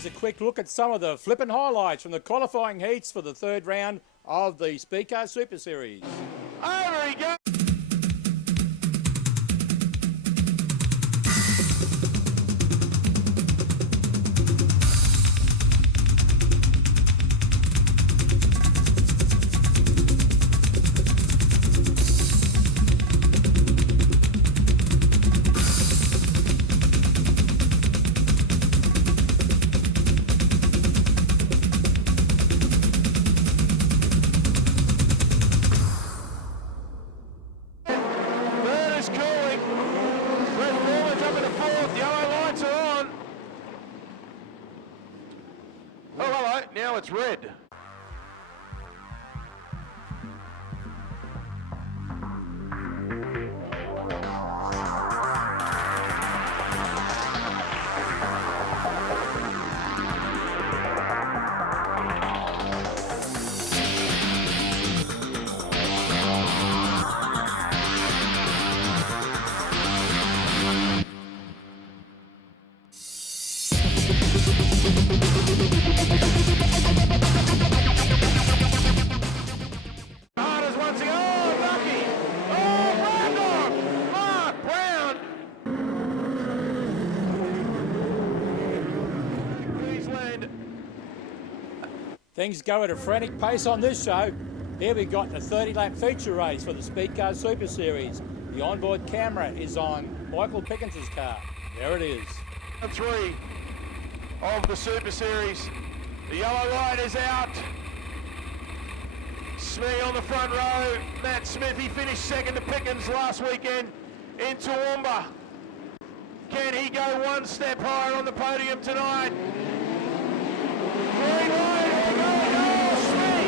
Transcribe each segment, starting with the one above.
Here's a quick look at some of the flipping highlights from the qualifying heats for the third round of the Speedcar Superseries. Over he goes. Now it's red. Things go at a frantic pace on this show. Here we've got the 30-lap feature race for the Speedcar Superseries. The onboard camera is on Michael Pickens' car. There it is. 3 of the Super Series. The yellow light is out. Smee on the front row. Matt Smith, he finished second to Pickens last weekend in Toowoomba. Can he go one step higher on the podium tonight? Green light, here goes Smee.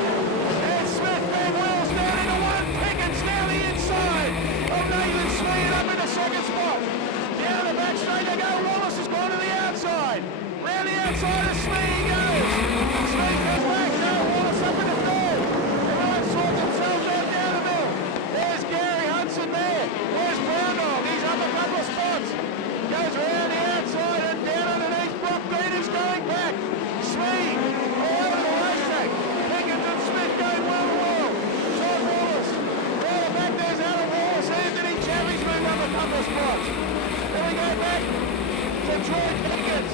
And Smith then wheels down into one. Pickens down the inside of Nathan Smee and up in the second spot. Down the back straight they go. Wallace has gone to the outside. Round the outside of Smee he goes. Smee comes back. Now Wallace up in the third. Everyone sorts themselves out down the middle. There's Gary Hudson there. There's Brown Dog. He's up a couple of spots. Goes around the outside and down underneath. Brock Peters going back. Smee all over the racetrack. Pickens and Smith going well to well. Todd Wallace. Well back there's Adam Wallace. Anthony Chappie's moved up a couple of spots. Then we go back to Troy Pickens.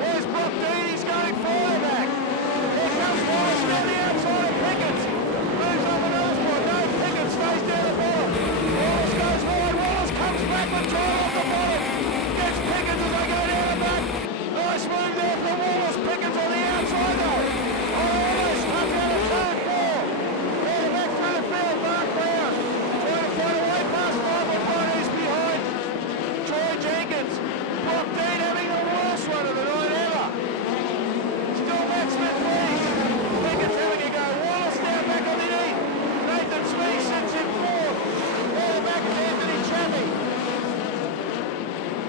There's Brock Peters going further back. Here comes Wallace down the outside of Pickens. Moves up another spot. No, Pickens stays down the bottom. Wallace goes wide. Wallace comes back with Troy off the bottom. Gets Pickens as they go down the back. Nice move there from Wallace. Pickens on the outside though. Almost comes out of turn 4. There back through the field. Mark Brown trying to find a way past Michael Pickens behind Troy Jenkins. Brock Dean having the worst run of the night ever. Still Matt Smith leads. Pickens having a go. Wallace down back on the knee. Nathan Smee sits in 4th. There back is Anthony Chappie.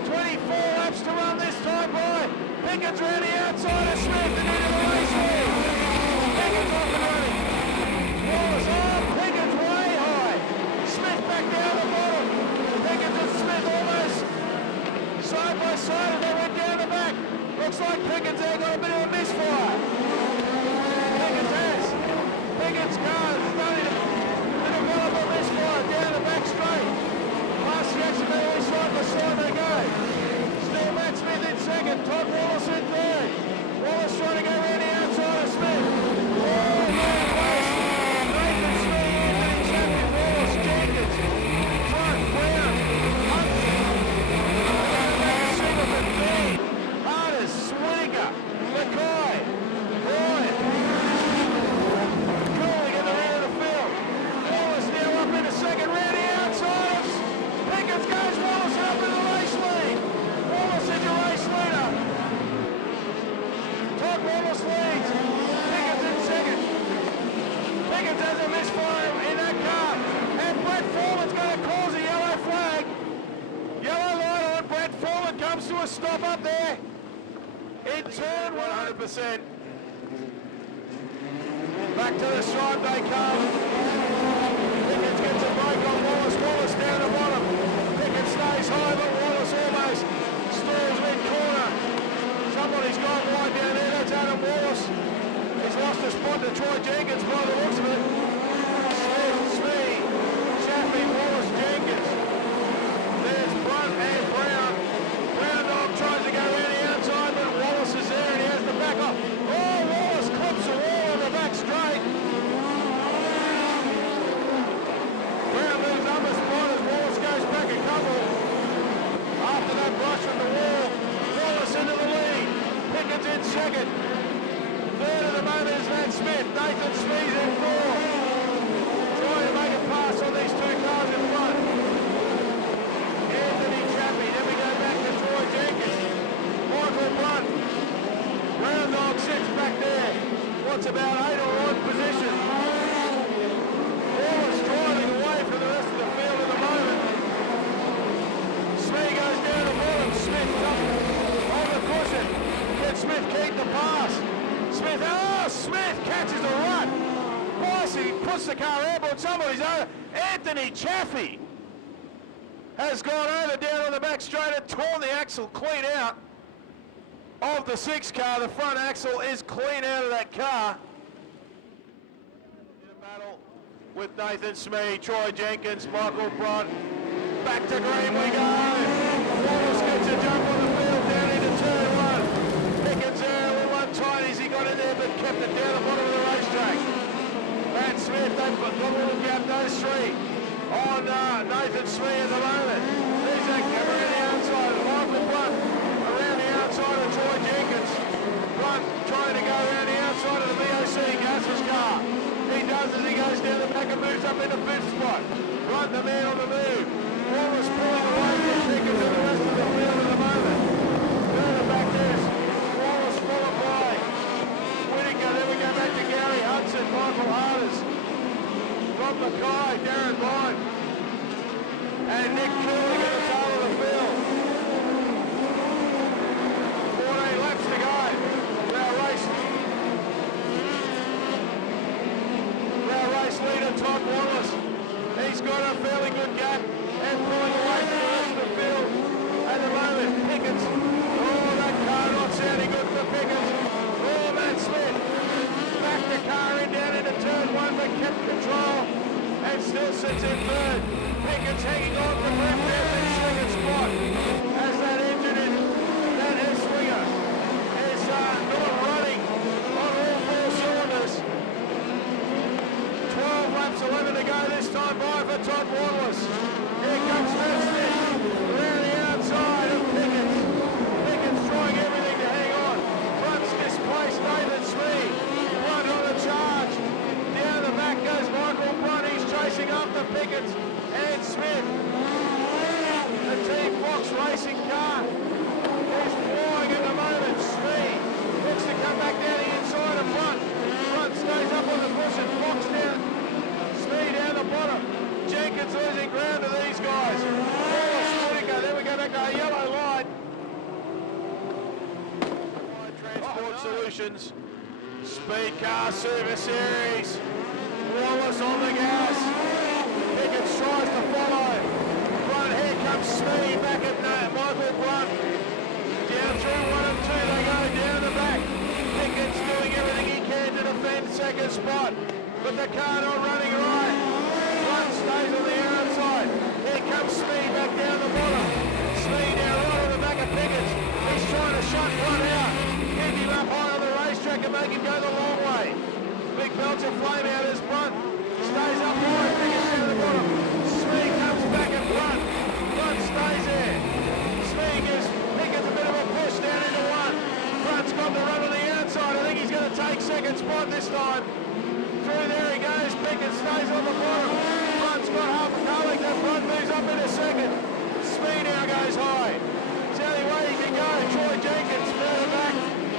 24 laps to run this time by. Pickens round the outside of Smith and into the race lead. Pickens off and running. Wallace on. Pickens way high. Smith back down the bottom. Pickens and Smith almost side by side and they went down the back. Looks like Pickens there got a bit of a misfire. Pickens has. Pickens' car is starting to develop a misfire down the back straight. Past the accidentally side by side they go. Still Matt Smith in second, Todd Wallace in third. Wallace trying to go around the outside of Smith. Oh, very close. Nathan Smith, Anthony Chappie, Wallace, Jenkins, Clark, Brown, Hudson. Singleton, Dean, Artis, Swiniger, Mackay, Bryant. Calling in the rear of the field. Wallace now up in the second, round the outside. Pickens goes Wallace up in the race lead. Wallace is your race leader. Todd Wallace leads. Pickens in second. Pickens has a misfire in that car. And Brett Foreman's going to cause a yellow flag. Yellow light on. Brett Foreman comes to a stop up there. In turn 100%. Back to the stripe they come. Pickens gets a break on Wallace. Wallace down the bottom. Pickens stays high, but Wallace almost stalls mid-corner. Somebody's gone wide down there. Wallace. He's lost a spot to Troy Jenkins by the looks of it. Smith, Chaffee, Wallace, Jenkins. There's Brunt and Brown. Brown dog tries to go around the outside, but Wallace is there and he has to back up. Oh, Wallace clips the wall on the back straight. Brown moves up a spot as Wallace goes back a couple. After that brush from the wall, Wallace into the lead. Pickens in second. Third at the moment is Van Smith. Nathan Smee's in fourth. Trying to make a pass on these two cars in front. Anthony Chappie. Then we go back to Troy Jenkins. Michael Blunt. Brown dog sits back there. What's about 8 or 9 position. Wallace driving away from the rest of the field at the moment. Smee goes down the bottom. Smith on the cushion. Can Smith keep the pass? Smith catches a run. Boise puts the car airborne. Somebody's over. Anthony Chaffee has gone over down on the back straight and torn the axle clean out of the 6 car. The front axle is clean out of that car. In a battle with Nathan Smee, Troy Jenkins, Michael Brunt. Back to green we go. Wallace gets a jump on the field down into turn 1. Pickens there with one tight as he got in there but kept it down the bottom of the racetrack. Matt Smith, they've got a little gap, those 3 on Nathan Smee at the moment. These are around the outside. Michael Brunt around the outside of Troy Jenkins. Brunt trying to go around the outside of the VOC Gas's car. He does as he goes down the back and moves up into 5th spot. Brunt the man on the move. Wallace pulling away from Pickens and the rest of the field at the moment. Further back there's Wallace followed by Whittaker. Then we go back to Gary Hudson, Michael Harders, Rob Mackay, Darren Bond, and Nick Cooley at the tail of the field. 14 laps to go. Our race leader, Todd Wallace. He's got a fairly good gap and pulling away from the rest of the field at the moment. Pickens. Oh, that car not sounding good for Pickens. Oh, Matt Smith. Back the car in down into turn 1 but kept control and still sits in 3rd. Pickens hanging on for breath there in 2nd spot as that engine is, that S-winger is not running on all 4 cylinders. 12 laps, 11 to go this time by for Todd Wallace. Here comes Matt Smith around the outside of Pickens. Pickens trying everything to hang on. Brunt's displaced Nathan Smee. Brunt on the charge. Down the back goes Michael Brunt. He's chasing after Pickens and Smith. The Team Fox racing car is flying at the moment. Smee looks to come back down the inside of Brunt. Brunt stays up on the bush and Fox down. Smee down the bottom. Jenkins losing ground to these guys. Wallace, Whittaker. Then we go back to a yellow line. Transport Solutions. Speedcar Superseries. Wallace on the gas. Pickens tries to follow. Brunt, here comes Smee back at Michael Brunt. Down through 1 and 2 they go down the back. Pickens doing everything he can to defend 2nd spot. But the car not running right. Brunt stays on the outside. Here comes Smee back down the bottom. Smee now right on the back of Pickens. He's trying to shut Brunt out. Keep him up high on the racetrack and make him go the long way. Big belts of flame out as Brunt stays up high. Pickens down the bottom. Smee comes back at Brunt. Brunt stays there. Smee gives Pickens a bit of a push down into 1. Brunt's got the run on the outside. I think he's going to take 2nd spot this time. Through there he goes. Pickens stays on the bottom. Brunt's got half a car like that. Brunt moves up into 2nd. Smee now goes high. It's the only way he can go. Troy Jenkins further back.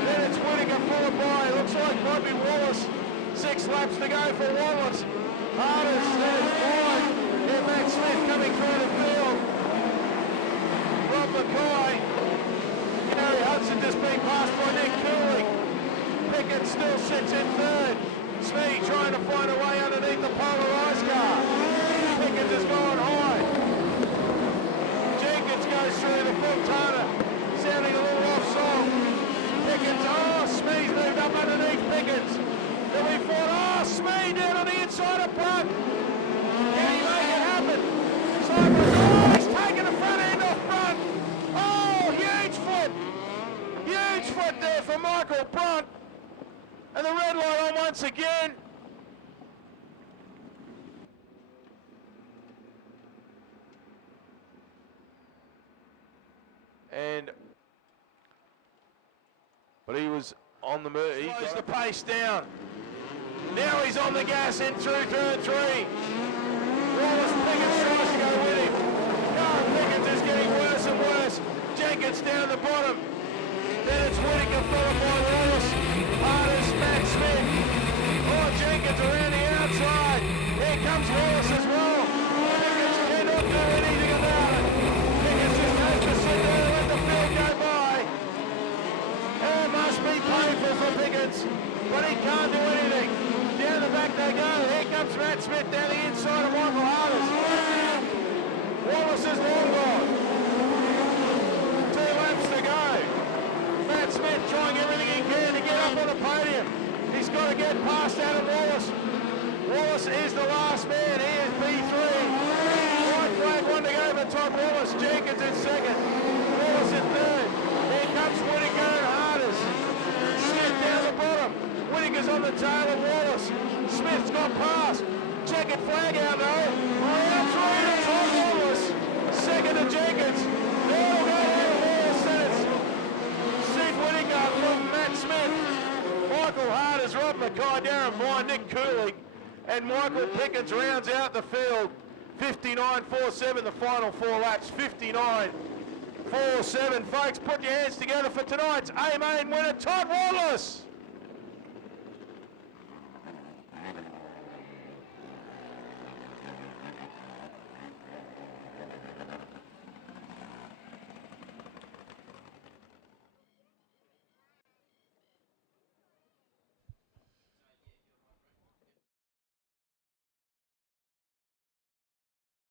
Then it's Whittaker followed by. Looks like might be Wallace. 6 laps to go for Wallace. Hardest, then it's Boyd. Here Matt Smith coming through the field. Rob Mackay. Gary Hudson just being passed by Nick Cooley. Pickens still sits in 3rd. Smee trying to find a way underneath the polarised car. Pickens has gone high. Jenkins goes through the Fontana, sounding a little off song. Pickens, Smee's moved up Smee down on the inside of front. Can he make it happen? Oh, he's taking the front end off front. Oh, huge foot. Huge foot there for Michael Brunt. And the red light on once again. But he was on the move. He slows the pace down. Now he's on the gas in through turn 3. Wallace Pickens tries to go with him. Gareth Pickens is getting worse and worse. Jenkins down the bottom. Then it's Whittaker followed by Wallace. Harders, Matt Smith. Oh, Jenkins around the outside. Here comes Wallace as well. Pickens cannot do anything about it. Pickens just has to sit there and let the field go by. It must be painful for Pickens, but he can't do anything. Down the back they go. Here comes Matt Smith down the inside of Michael Harders. Wallace is long gone. 2 laps to go. Matt Smith trying everything he can to get up on the podium. He's got to get past Adam Wallace. Wallace is the last man. He is P3. White flag, 1 to go for Todd Wallace. Jenkins in second. Wallace in third. Here comes Whittaker and Harders. Smith down the bottom. Whittaker's on the tail of Wallace. Smith's got past. Checkered flag out though. Round 3 to Todd Wallace. Second to Jenkins. They'll go down Wallace. Sid Whittaker from Matt Smith. Michael Harders, Rob Mackay, Darren Vine, Nick Cooley, and Michael Pickens rounds out the field. 59.47 the final 4 laps. 59.47. Folks, put your hands together for tonight's A-Main winner, Todd Wallace.